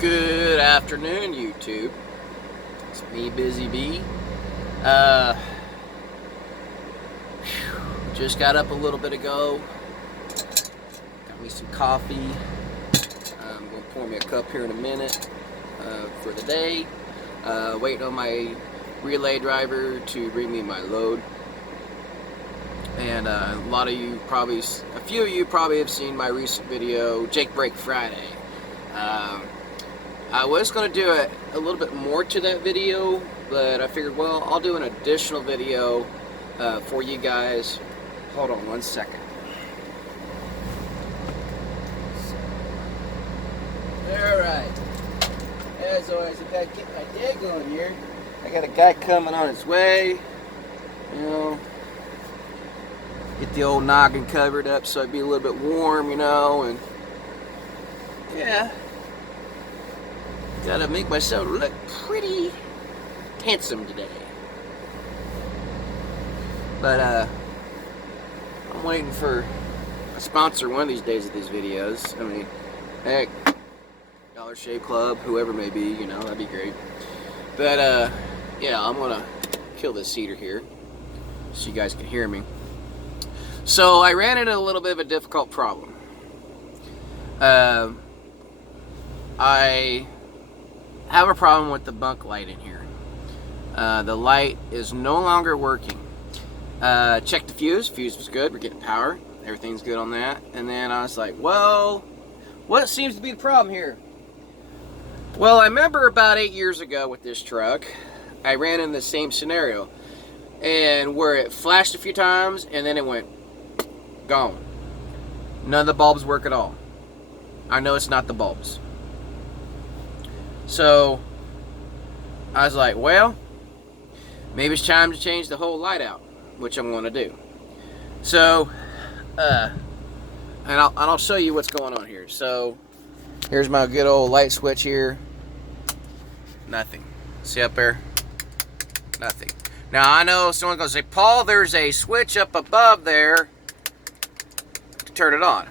Good afternoon, YouTube. It's me, Busy Bee. Just got up a little bit ago. Got me some coffee. I'm gonna pour me a cup here in a minute for the day. Waiting on my relay driver to bring me my load. And a few of you probably have seen my recent video, Jake Break Friday. I was going to do a little bit more to that video, but I figured, well, I'll do an additional video for you guys. Hold on one second. Alright. As always, I got to get my day going here. I got a guy coming on his way. You know, get the old noggin covered up so it'd be a little bit warm, you know, and yeah. Gotta make myself look pretty handsome today. But I'm waiting for a sponsor one of these days of these videos. I mean, heck, Dollar Shave Club, whoever may be, you know, that'd be great. But yeah, I'm gonna kill this heater here so you guys can hear me. So I ran into a little bit of a difficult problem. I have a problem with the bunk light in here. The light is no longer working. Checked the fuse. Fuse was good. We're getting power. Everything's good on that. And then I was like, well, what seems to be the problem here? Well, I remember about 8 years ago with this truck, I ran in the same scenario. And where it flashed a few times and then it went gone. None of the bulbs work at all. I know it's not the bulbs. So I was like, well, maybe it's time to change the whole light out, which I'm going to do. So, and I'll show you what's going on here. So here's my good old light switch here. Nothing. See up there? Nothing. Now I know someone's going to say, Paul, there's a switch up above there to turn it on.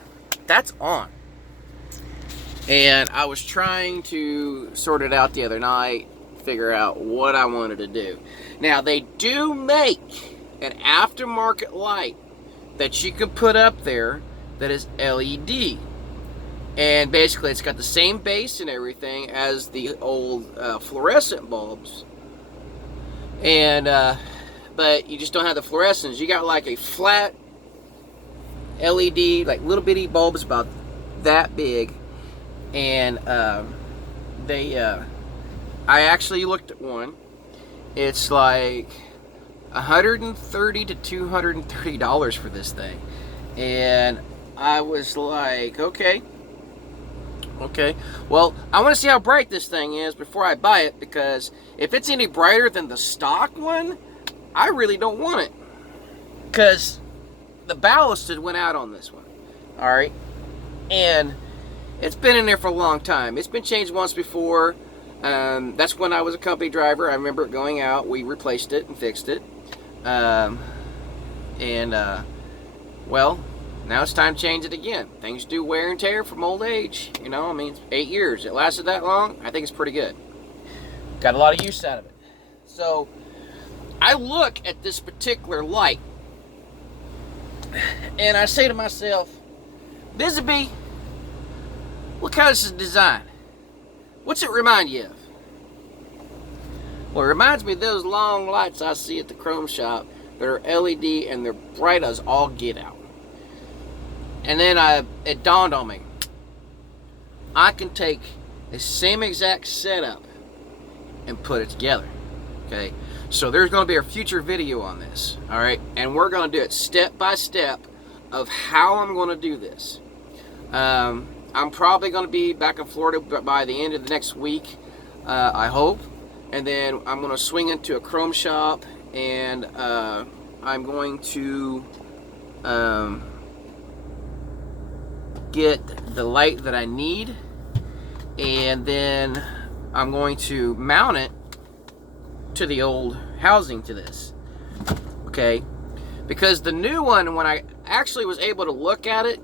That's on. And I was trying to sort it out the other night, figure out what I wanted to do. Now, they do make an aftermarket light that you can put up there that is LED. And basically, it's got the same base and everything as the old fluorescent bulbs. And, but you just don't have the fluorescence. You got like a flat LED, like little bitty bulbs about that big. And I actually looked at one. It's like $130 to $230 for this thing. And I was like, okay. Well, I want to see how bright this thing is before I buy it, because if it's any brighter than the stock one, I really don't want it. Because the ballast had went out on this one. Alright? And it's been in there for a long time. It's been changed once before. That's when I was a company driver. I remember it going out. We replaced it and fixed it. Well, now it's time to change it again. Things do wear and tear from old age. You know, I mean, 8 years. It lasted that long. I think it's pretty good. Got a lot of use out of it. So, I look at this particular light, and I say to myself, Busy Bee, what kind of design? What's it remind you of? Well, it reminds me of those long lights I see at the chrome shop that are LED and they're bright as all get out. And then it dawned on me, I can take the same exact setup and put it together. Okay, so there's going to be a future video on this. All right, and we're going to do it step by step of how I'm going to do this. I'm probably going to be back in Florida by the end of the next week, I hope. And then I'm going to swing into a chrome shop, and I'm going to get the light that I need, and then I'm going to mount it to the old housing to this. Okay? Because the new one, when I actually was able to look at it,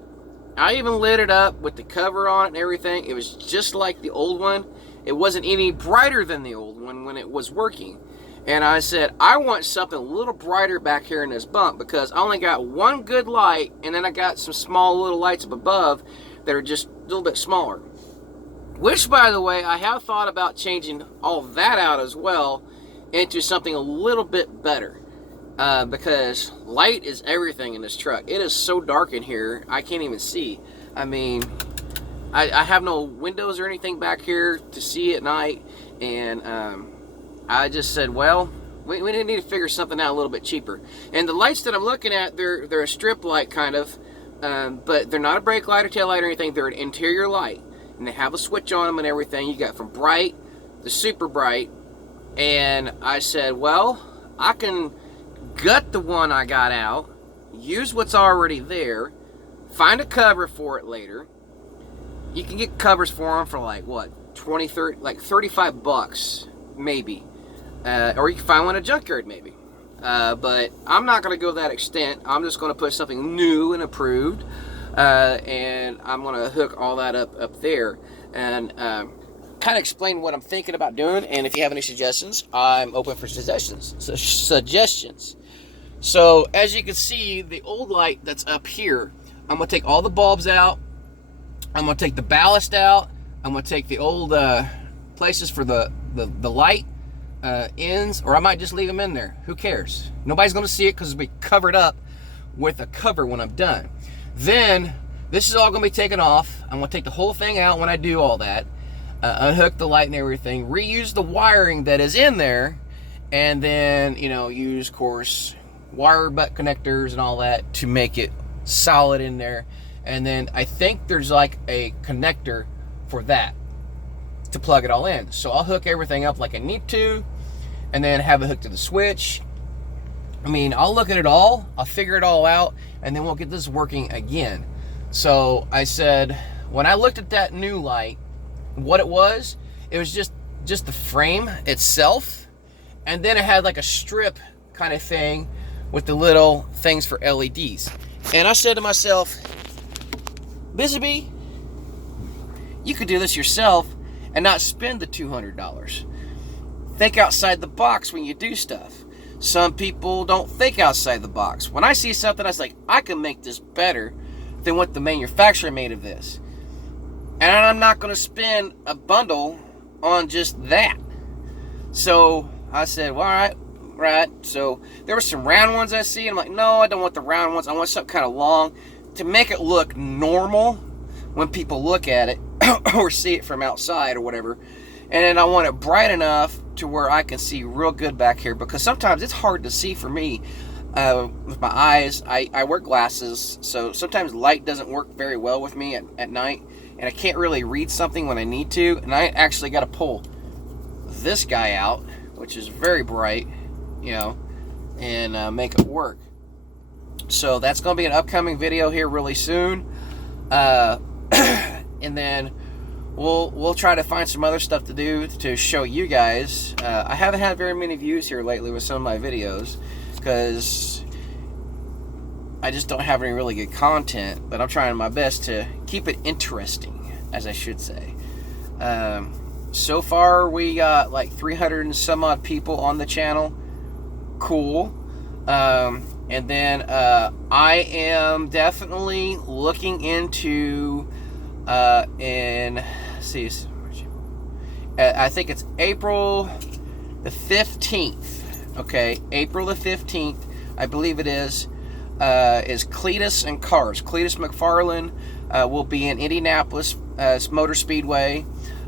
I even lit it up with the cover on it and everything. It was just like the old one. It wasn't any brighter than the old one when it was working. And I said, I want something a little brighter back here in this bunk because I only got one good light, and then I got some small little lights up above that are just a little bit smaller. Which, by the way, I have thought about changing all that out as well into something a little bit better. Because light is everything in this truck. It is so dark in here, I can't even see. I mean, I have no windows or anything back here to see at night, and I just said, well, we need to figure something out a little bit cheaper. And the lights that I'm looking at, they're a strip light kind of, but they're not a brake light or tail light or anything. They're an interior light, and they have a switch on them and everything. You got from bright to super bright. And I said, well, I can gut the one I got out, use what's already there, find a cover for it later. You can get covers for them for like what, 20, 30, like 35 bucks maybe, or you can find one at a junkyard maybe, but I'm not going to go that extent. I'm just going to put something new and approved, and I'm going to hook all that up there, and kind of explain what I'm thinking about doing. And if you have any suggestions, I'm open for suggestions. So as you can see, the old light that's up here, I'm going to take all the bulbs out. I'm going to take the ballast out. I'm going to take the old places for the light ends, or I might just leave them in there. Who cares? Nobody's going to see it because it'll be covered up with a cover when I'm done. Then this is all going to be taken off. I'm going to take the whole thing out when I do all that, unhook the light and everything, reuse the wiring that is in there, and then, you know, use, of course, wire butt connectors and all that to make it solid in there. And then I think there's like a connector for that to plug it all in. So I'll hook everything up like I need to, and then have it hooked to the switch. I mean, I'll look at it all, I'll figure it all out, and then we'll get this working again. So I said, when I looked at that new light, what it was just the frame itself, and then it had like a strip kind of thing with the little things for LEDs. And I said to myself, Busy, you could do this yourself and not spend the $200. Think outside the box when you do stuff. Some people don't think outside the box. When I see something, I was like, I can make this better than what the manufacturer made of this. And I'm not going to spend a bundle on just that. So I said, well, all right. So there were some round ones I see, and I'm like, no, I don't want the round ones. I want something kind of long to make it look normal when people look at it or see it from outside or whatever. And then I want it bright enough to where I can see real good back here, because sometimes it's hard to see for me with my eyes. I wear glasses, so sometimes light doesn't work very well with me at night, and I can't really read something when I need to. And I actually got to pull this guy out, which is very bright, you know, and make it work. So that's going to be an upcoming video here really soon, and then we'll try to find some other stuff to do to show you guys. I haven't had very many views here lately with some of my videos because I just don't have any really good content, but I'm trying my best to keep it interesting, as I should say. So far we got like 300 and some odd people on the channel. Cool. And then I am definitely looking into I think it's April the 15th. Okay, April the 15th, I believe it is Cletus and Cars. Cletus McFarland will be in Indianapolis Motor Speedway.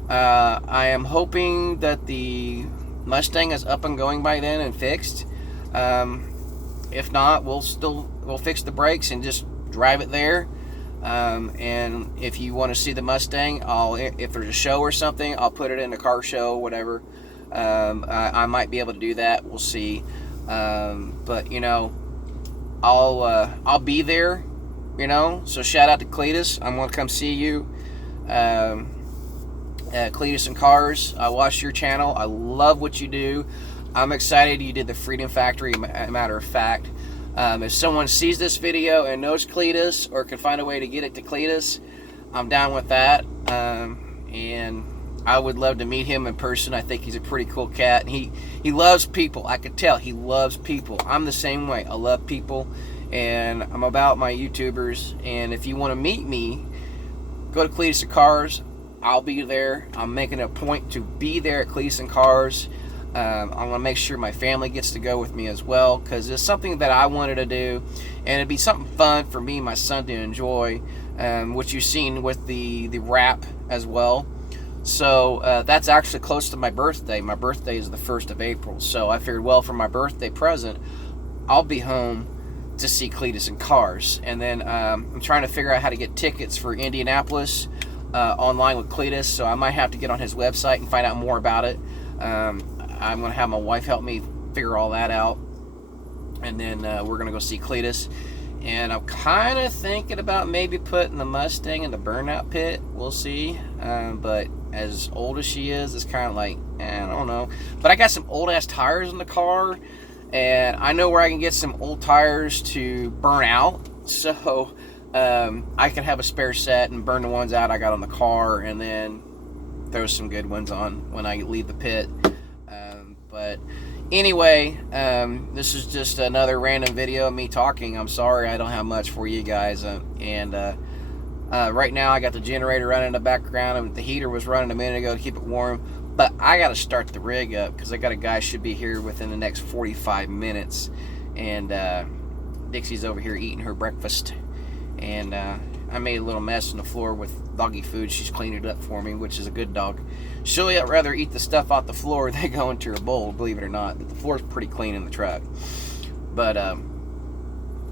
I am hoping that the Mustang is up and going by then and fixed. If not, we'll fix the brakes and just drive it there. And if you want to see the Mustang, if there's a show or something, I'll put it in a car show, whatever. I might be able to do that. We'll see. But you know, I'll be there. You know, so shout out to Cletus. I'm gonna come see you. Cletus and Cars. I watch your channel. I love what you do. I'm excited you did the Freedom Factory, matter of fact. If someone sees this video and knows Cletus or can find a way to get it to Cletus, I'm down with that. And I would love to meet him in person. I think he's a pretty cool cat. And he loves people. I could tell he loves people. I'm the same way. I love people, and I'm about my YouTubers. And if you want to meet me, go to Cletus and Cars. I'll be there. I'm making a point to be there at Cletus and Cars. I'm going to make sure my family gets to go with me as well, because it's something that I wanted to do, and it'd be something fun for me and my son to enjoy, which you've seen with the wrap as well. So that's actually close to my birthday. My birthday is the 1st of April, so I figured, well, for my birthday present, I'll be home to see Cletus and Cars. And then I'm trying to figure out how to get tickets for Indianapolis online with Cletus, so I might have to get on his website and find out more about it. I'm going to have my wife help me figure all that out, and then we're going to go see Cletus. And I'm kind of thinking about maybe putting the Mustang in the burnout pit. We'll see. But as old as she is, it's kind of like, I don't know. But I got some old-ass tires in the car, and I know where I can get some old tires to burn out. So I can have a spare set and burn the ones out I got on the car, and then throw some good ones on when I leave the pit. But anyway, this is just another random video of me talking. I'm sorry I don't have much for you guys. Right now I got the generator running in the background, and the heater was running a minute ago to keep it warm. But I got to start the rig up because I got a guy should be here within the next 45 minutes. And Dixie's over here eating her breakfast. And I made a little mess on the floor with doggy food. She's cleaned it up for me, which is a good dog. She'll rather eat the stuff off the floor than go into her bowl, believe it or not. But the floor's pretty clean in the truck. But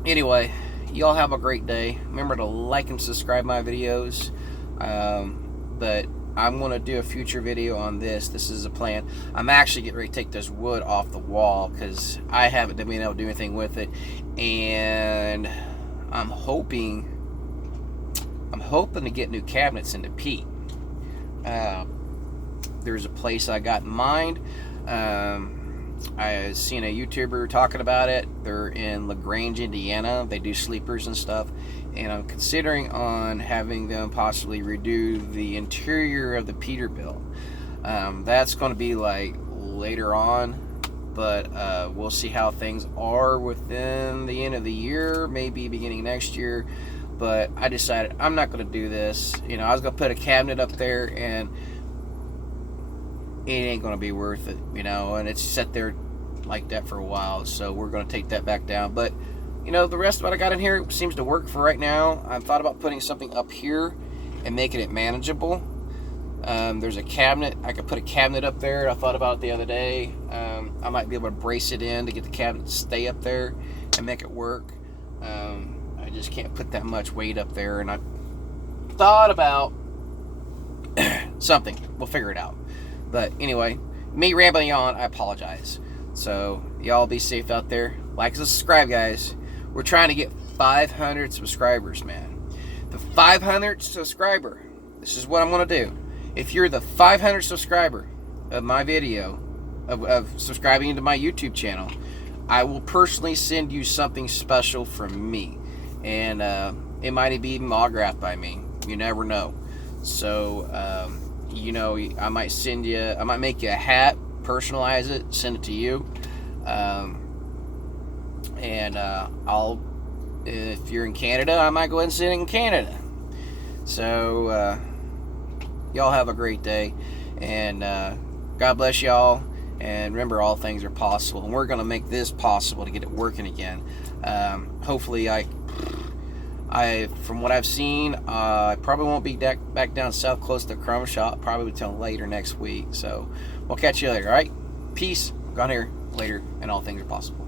anyway, y'all have a great day. Remember to like and subscribe my videos. But I'm going to do a future video on this. This is a plan. I'm actually getting ready to take this wood off the wall because I haven't been able to do anything with it. And I'm hoping to get new cabinets into Pete. There's a place I got in mind. I seen a YouTuber talking about it. They're in LaGrange, Indiana. They do sleepers and stuff, and I'm considering on having them possibly redo the interior of the Peterbilt. That's going to be like later on, but we'll see how things are within the end of the year, maybe beginning next year. But I decided I'm not going to do this. You know, I was going to put a cabinet up there, and it ain't going to be worth it, you know, and it's sat there like that for a while, so we're going to take that back down. But, you know, the rest of what I got in here seems to work for right now. I've thought about putting something up here and making it manageable. There's a cabinet. I could put a cabinet up there. I thought about it the other day. I might be able to brace it in to get the cabinet to stay up there and make it work. I just can't put that much weight up there, and I thought about something. We'll figure it out. But anyway, me rambling on, I apologize. So y'all be safe out there. Like and subscribe, guys. We're trying to get 500 subscribers, man. The 500th subscriber, this is what I'm going to do. If you're the 500th subscriber of my video, of subscribing to my YouTube channel, I will personally send you something special from me. And it might be even autographed by me. You never know. So, you know, I might make you a hat, personalize it, send it to you. If you're in Canada, I might go ahead and send it in Canada. So, y'all have a great day, and God bless y'all. And remember, all things are possible, and we're going to make this possible to get it working again. Hopefully, from what I've seen, I probably won't be back down south close to the Chrome Shop, probably until later next week. So we'll catch you later, all right? Peace. Gone here, later, and all things are possible.